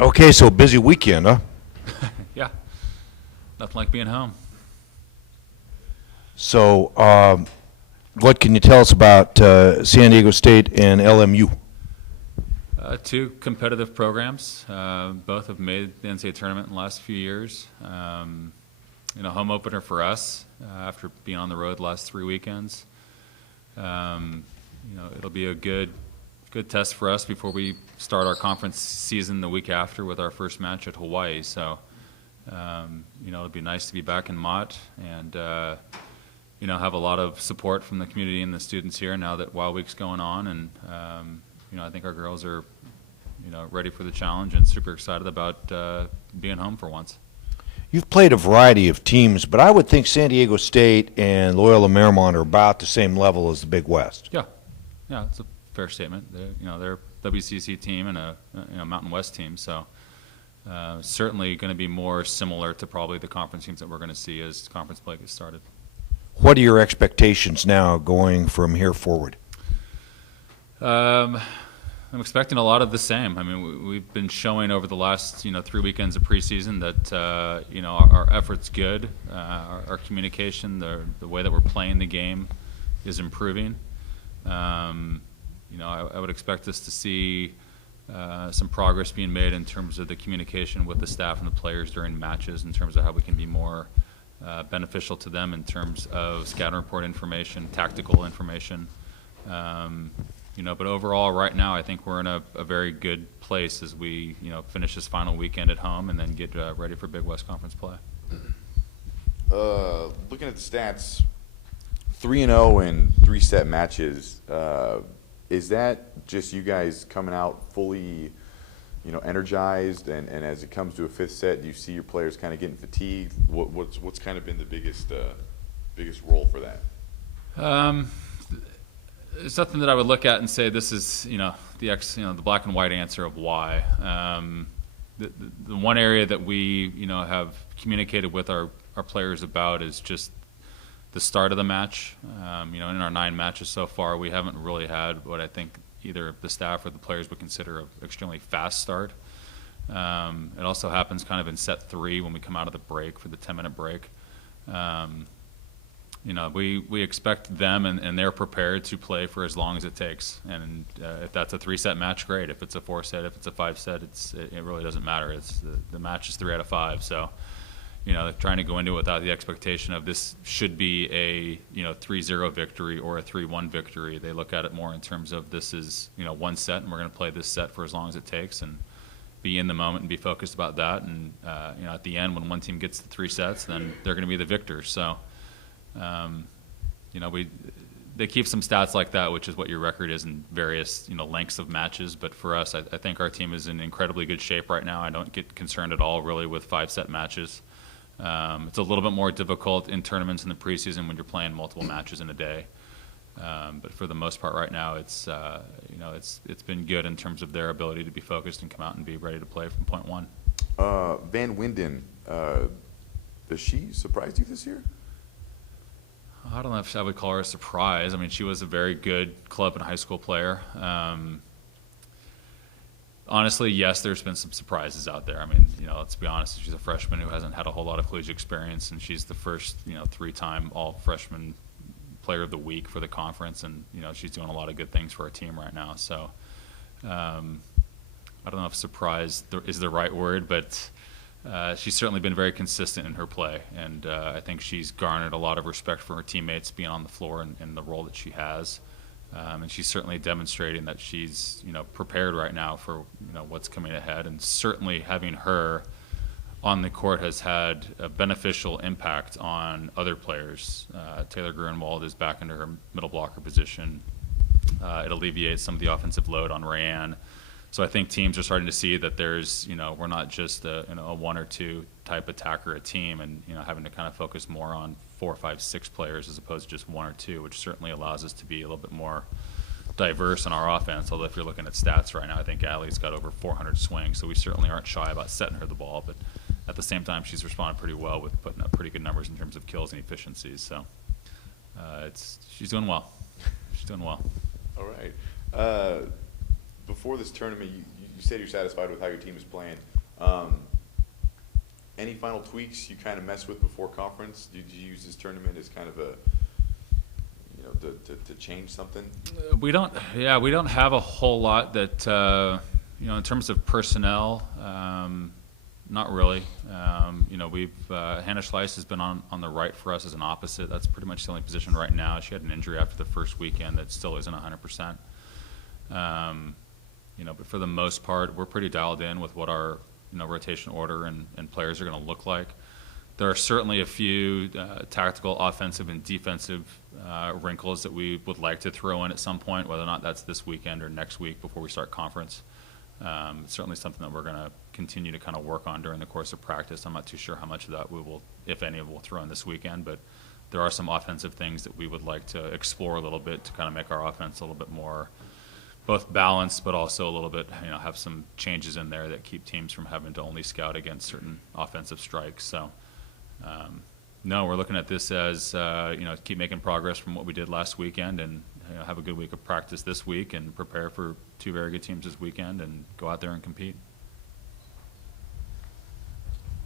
Okay, so busy weekend, huh? Yeah, nothing like being home. So, what can you tell us about San Diego State and LMU? Two competitive programs. Both have made the NCAA tournament in the last few years. Home opener for us after being on the road the last 3 weekends. It'll be a good test for us before we start our conference season the week after with our first match at Hawaii. So, it'll be nice to be back in Mott and have a lot of support from the community and the students here now that Wild Week's going on. And I think our girls are ready for the challenge and super excited about being home for once. You've played a variety of teams, but I would think San Diego State and Loyola Marymount are about the same level as the Big West. Yeah, it's a fair statement. They're a WCC team and a Mountain West team, so certainly going to be more similar to probably the conference teams that we're going to see as conference play gets started. What are your expectations now going from here forward? I'm expecting a lot of the same. I mean, we've been showing over the last 3 weekends of preseason that our effort's good. Our communication, the way that we're playing the game, is improving. I would expect us to see some progress being made in terms of the communication with the staff and the players during matches, in terms of how we can be more beneficial to them in terms of scouting report information, tactical information. But overall, right now, I think we're in a very good place as we, finish this final weekend at home and then get ready for Big West Conference play. Looking at the stats, 3-0 in 3-set matches. Is that just you guys coming out fully, energized? And as it comes to a fifth set, do you see your players kind of getting fatigued? What's kind of been the biggest role for that? It's something that I would look at and say this is, the black and white answer of why. The one area that we, have communicated with our players about is just the start of the match. In our 9 matches so far, we haven't really had what I think either the staff or the players would consider an extremely fast start. It also happens kind of in set 3 when we come out of the break for the 10-minute break. We expect them and they're prepared to play for as long as it takes. And if that's a 3-set match, great. If it's a 4-set, if it's a 5-set, it really doesn't matter. It's the match is 3 out of 5. So, trying to go into it without the expectation of this should be a 3-0 victory or a 3-1 victory. They look at it more in terms of this is 1 set and we're going to play this set for as long as it takes and be in the moment and be focused about that. And at the end, when one team gets the 3 sets, then they're going to be the victors. So. They keep some stats like that, which is what your record is in various lengths of matches. But for us, I think our team is in incredibly good shape right now. I don't get concerned at all really with 5-set matches. It's a little bit more difficult in tournaments in the preseason when you're playing multiple matches in a day. But for the most part right now, it's been good in terms of their ability to be focused and come out and be ready to play from point 1. Van Winden, does she surprise you this year? I don't know if I would call her a surprise. I mean, she was a very good club and high school player. Honestly, yes, there's been some surprises out there. I mean, let's be honest, she's a freshman who hasn't had a whole lot of collegiate experience, and she's the first, 3-time all-freshman player of the week for the conference, and, she's doing a lot of good things for our team right now. So I don't know if surprise is the right word, but she's certainly been very consistent in her play, and I think she's garnered a lot of respect from her teammates being on the floor and the role that she has. And she's certainly demonstrating that she's prepared right now for what's coming ahead. And certainly having her on the court has had a beneficial impact on other players. Taylor Grunwald is back into her middle blocker position. It alleviates some of the offensive load on Rayanne. So I think teams are starting to see that there's, we're not just a 1 or 2 type attacker a team, and having to kind of focus more on 4, 5, 6 players as opposed to just 1 or 2, which certainly allows us to be a little bit more diverse in our offense. Although if you're looking at stats right now, I think Allie's got over 400 swings, so we certainly aren't shy about setting her the ball. But at the same time, she's responded pretty well with putting up pretty good numbers in terms of kills and efficiencies. So she's doing well. She's doing well. All right. Before this tournament, you said you're satisfied with how your team is playing. Any final tweaks you kind of mess with before conference? Did you use this tournament as kind of a, to change something? We don't have a whole lot that, in terms of personnel, not really. Hannah Schleiss has been on the right for us as an opposite. That's pretty much the only position right now. She had an injury after the first weekend that still isn't 100%. But for the most part, we're pretty dialed in with what our, rotation order and players are going to look like. There are certainly a few tactical, offensive, and defensive wrinkles that we would like to throw in at some point, whether or not that's this weekend or next week before we start conference. It's certainly something that we're going to continue to kind of work on during the course of practice. I'm not too sure how much of that we will, if any of it, will throw in this weekend, but there are some offensive things that we would like to explore a little bit to kind of make our offense a little bit more both balanced, but also a little bit, have some changes in there that keep teams from having to only scout against certain offensive strikes. So, no, we're looking at this as, keep making progress from what we did last weekend and have a good week of practice this week and prepare for two very good teams this weekend and go out there and compete.